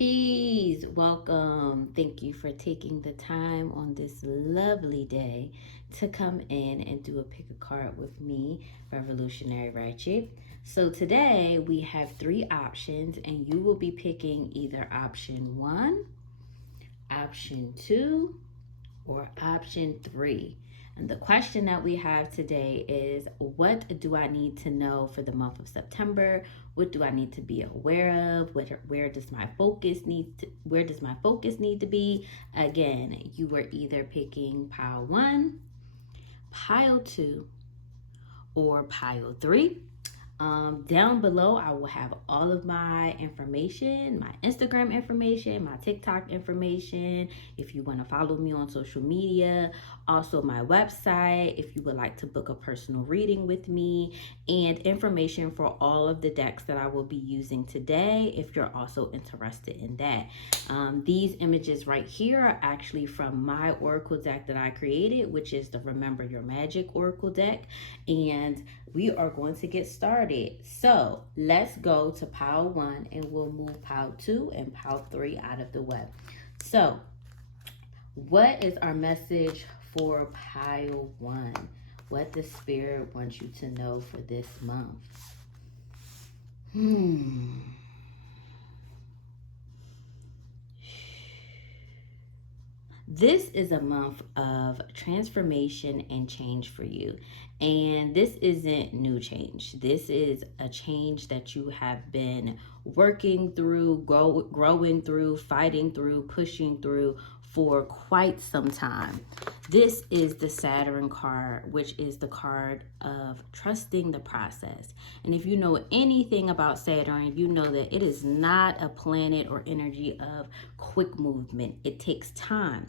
Peace, welcome. Thank you for taking the time on this lovely day to come in and do a pick a card with me, Revolutionary Ratchet. So today we have three options, and you will be picking either option one, option two, or option three. And the question that we have today is, what do I need to know for the month of September? What do I need to be aware of? Where does my focus need to be? Again, you were either picking pile one, pile two, or pile three. Down below, I will have all of my information, my Instagram information, my TikTok information, if you want to follow me on social media, also my website, if you would like to book a personal reading with me, and information for all of the decks that I will be using today, if you're also interested in that. These images right here are actually from my Oracle deck that I created, which is the Remember Your Magic Oracle deck, and we are going to get started. So let's go to pile one, and we'll move pile two and pile three out of the way. So what is our message for pile one? What the spirit wants you to know for this month? This is a month of transformation and change for you. And this isn't new change. This is a change that you have been working through, growing through, fighting through, pushing through for quite some time. This is the Saturn card, which is the card of trusting the process. And if you know anything about Saturn, you know that it is not a planet or energy of quick movement. It takes time.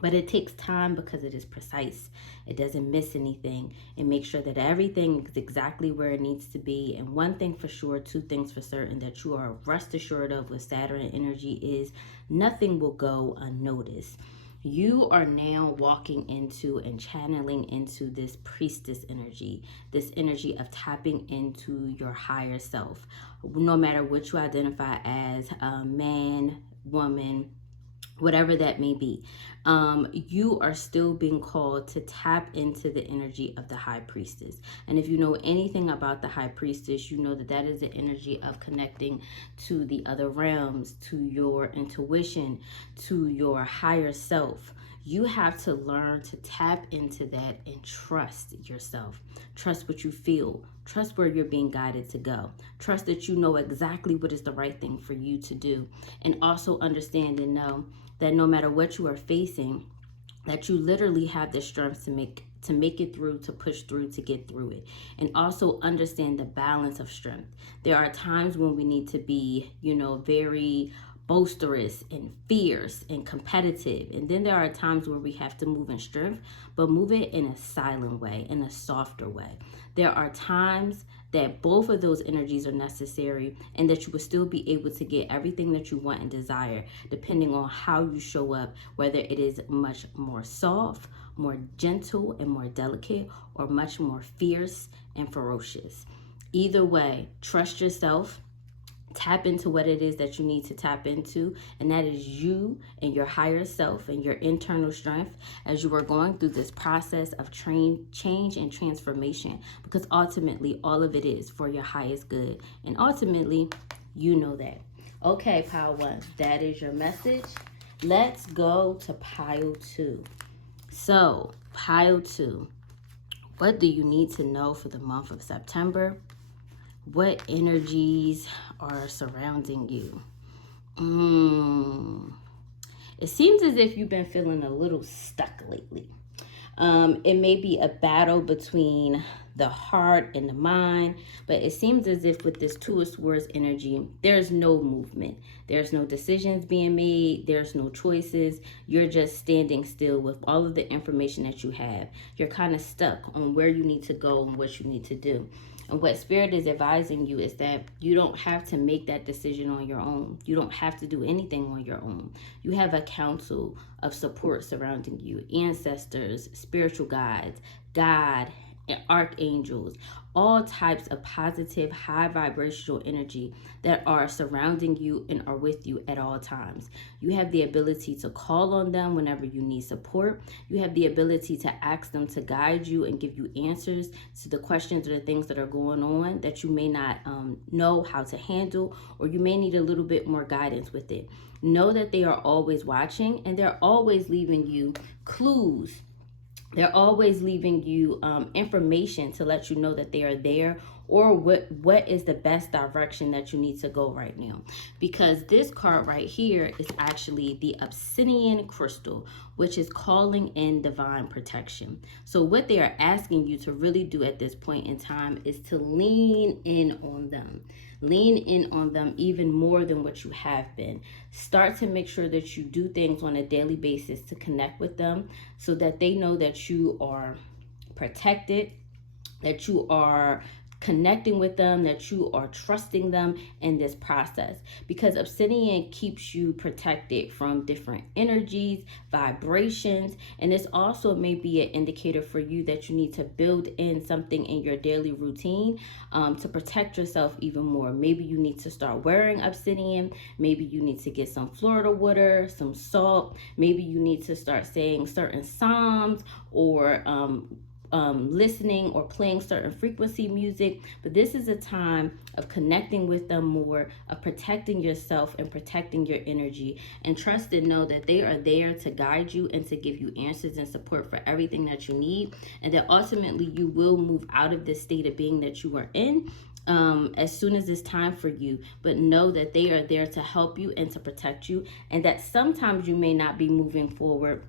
But it takes time because it is precise. It doesn't miss anything. It makes sure that everything is exactly where it needs to be. And one thing for sure, two things for certain that you are rest assured of with Saturn energy is nothing will go unnoticed. You are now walking into and channeling into this priestess energy, this energy of tapping into your higher self. No matter what you identify as, man, woman, whatever that may be, you are still being called to tap into the energy of the high priestess. And if you know anything about the high priestess, you know that that is the energy of connecting to the other realms, to your intuition, to your higher self. You have to learn to tap into that and trust yourself. Trust what you feel. Trust where you're being guided to go. Trust that you know exactly what is the right thing for you to do. And also understand and know that no matter what you are facing, that you literally have the strength to make it through, to push through, to get through it. And also understand the balance of strength. There are times when we need to be, very boisterous and fierce and competitive. And then there are times where we have to move in strength, but move it in a silent way, in a softer way. There are times that both of those energies are necessary, and that you will still be able to get everything that you want and desire, depending on how you show up, whether it is much more soft, more gentle, and more delicate, or much more fierce and ferocious. Either way, trust yourself. Tap into what it is that you need to tap into, and that is you and your higher self and your internal strength as you are going through this process of change and transformation, because ultimately all of it is for your highest good, and ultimately you know that. Okay, pile one, that is your message. Let's go to pile two. So pile two, what do you need to know for the month of September? What energies are surrounding you? It seems as if you've been feeling a little stuck lately. It may be a battle between the heart and the mind, but it seems as if with this Two of Swords energy, there's no movement. There's no decisions being made. There's no choices. You're just standing still with all of the information that you have. You're kind of stuck on where you need to go and what you need to do. And what Spirit is advising you is that you don't have to make that decision on your own. You don't have to do anything on your own. You have a council of support surrounding you, ancestors, spiritual guides, God, archangels, all types of positive, high vibrational energy that are surrounding you and are with you at all times. You have the ability to call on them whenever you need support. You have the ability to ask them to guide you and give you answers to the questions or the things that are going on that you may not know how to handle, or you may need a little bit more guidance with it. Know that they are always watching, and they're always leaving you clues. They're always leaving you information to let you know that they are there, or what is the best direction that you need to go right now. Because this card right here is actually the Obsidian crystal, which is calling in divine protection. So what they are asking you to really do at this point in time is to lean in on them. Lean in on them even more than what you have been. Start to make sure that you do things on a daily basis to connect with them, so that they know that you are protected, that you are connecting with them, that you are trusting them in this process. Because Obsidian keeps you protected from different energies, vibrations, and this also may be an indicator for you that you need to build in something in your daily routine to protect yourself even more. Maybe you need to start wearing Obsidian. Maybe you need to get some Florida water, some salt. Maybe you need to start saying certain psalms, or listening or playing certain frequency music. But this is a time of connecting with them more, of protecting yourself and protecting your energy, and trust and know that they are there to guide you and to give you answers and support for everything that you need, and that ultimately you will move out of this state of being that you are in as soon as it's time for you. But know that they are there to help you and to protect you, and that sometimes you may not be moving forward,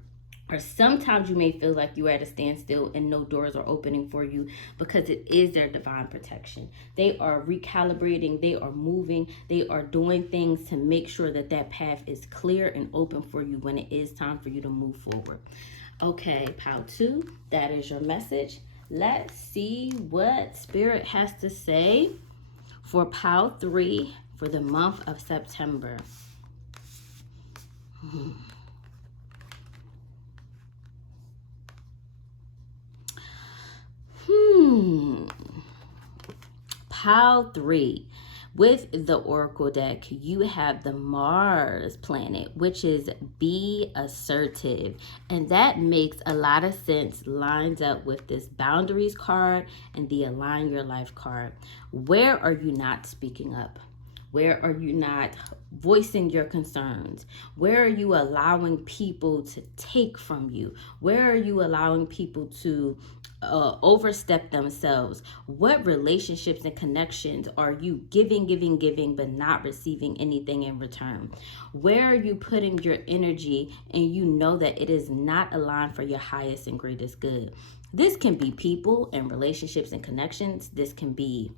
or sometimes you may feel like you're at a standstill and no doors are opening for you, because it is their divine protection. They are recalibrating, they are moving, they are doing things to make sure that that path is clear and open for you when it is time for you to move forward. Okay, pile 2, that is your message. Let's see what Spirit has to say for pile 3 for the month of September. Pile 3. With the Oracle deck, you have the Mars planet, which is be assertive. And that makes a lot of sense, lines up with this boundaries card and the align your life card. Where are you not speaking up? Where are you not voicing your concerns? Where are you allowing people to take from you? Where are you allowing people to overstep themselves? What relationships and connections are you giving, but not receiving anything in return? Where are you putting your energy and you know that it is not aligned for your highest and greatest good? This can be people and relationships and connections. This can be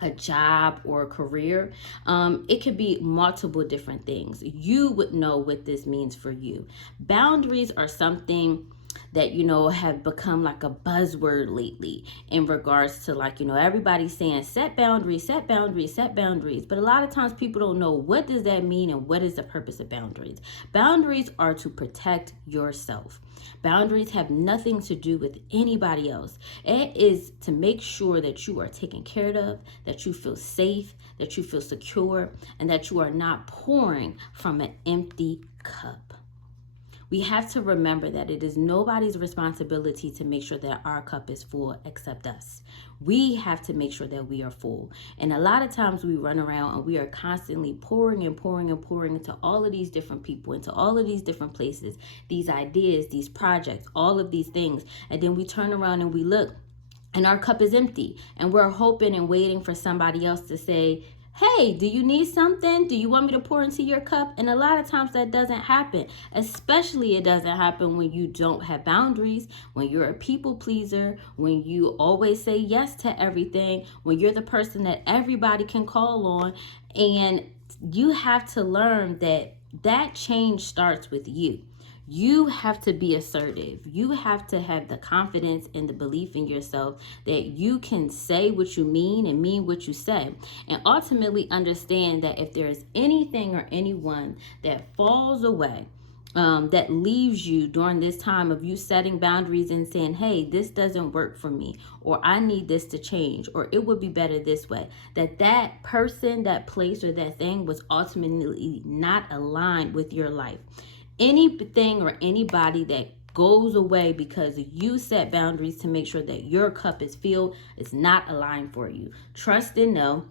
a job or a career. It could be multiple different things. You would know what this means for you. Boundaries are something that, have become like a buzzword lately in regards to, like, everybody's saying set boundaries, set boundaries, set boundaries. But a lot of times people don't know what does that mean and what is the purpose of boundaries. Boundaries are to protect yourself. Boundaries have nothing to do with anybody else. It is to make sure that you are taken care of, that you feel safe, that you feel secure, and that you are not pouring from an empty cup. We have to remember that it is nobody's responsibility to make sure that our cup is full except us. We have to make sure that we are full. And a lot of times we run around and we are constantly pouring and pouring and pouring into all of these different people, into all of these different places, these ideas, these projects, all of these things. And then we turn around and we look and our cup is empty. And we're hoping and waiting for somebody else to say, hey, do you need something? Do you want me to pour into your cup? And a lot of times that doesn't happen. Especially it doesn't happen when you don't have boundaries, when you're a people pleaser, when you always say yes to everything, when you're the person that everybody can call on. And you have to learn that change starts with you. You have to be assertive. You have to have the confidence and the belief in yourself that you can say what you mean and mean what you say. And ultimately understand that if there is anything or anyone that falls away, that leaves you during this time of you setting boundaries and saying, hey, this doesn't work for me, or I need this to change, or it would be better this way, that person, that place, or that thing was ultimately not aligned with your life. Anything or anybody that goes away because you set boundaries to make sure that your cup is filled is not aligned for you. Trust and know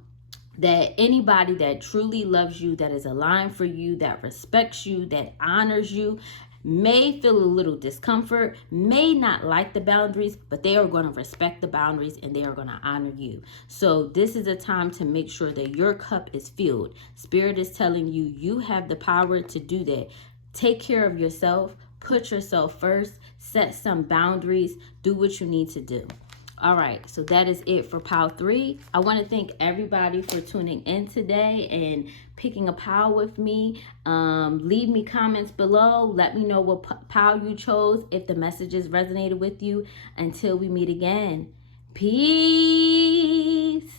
that anybody that truly loves you, that is aligned for you, that respects you, that honors you, may feel a little discomfort, may not like the boundaries, but they are going to respect the boundaries and they are going to honor you. So this is a time to make sure that your cup is filled. Spirit is telling you, you have the power to do that. Take care of yourself, put yourself first, set some boundaries, do what you need to do. All right, so that is it for pile 3. I want to thank everybody for tuning in today and picking a pile with me. Leave me comments below. Let me know what pile you chose, if the messages resonated with you. Until we meet again, peace.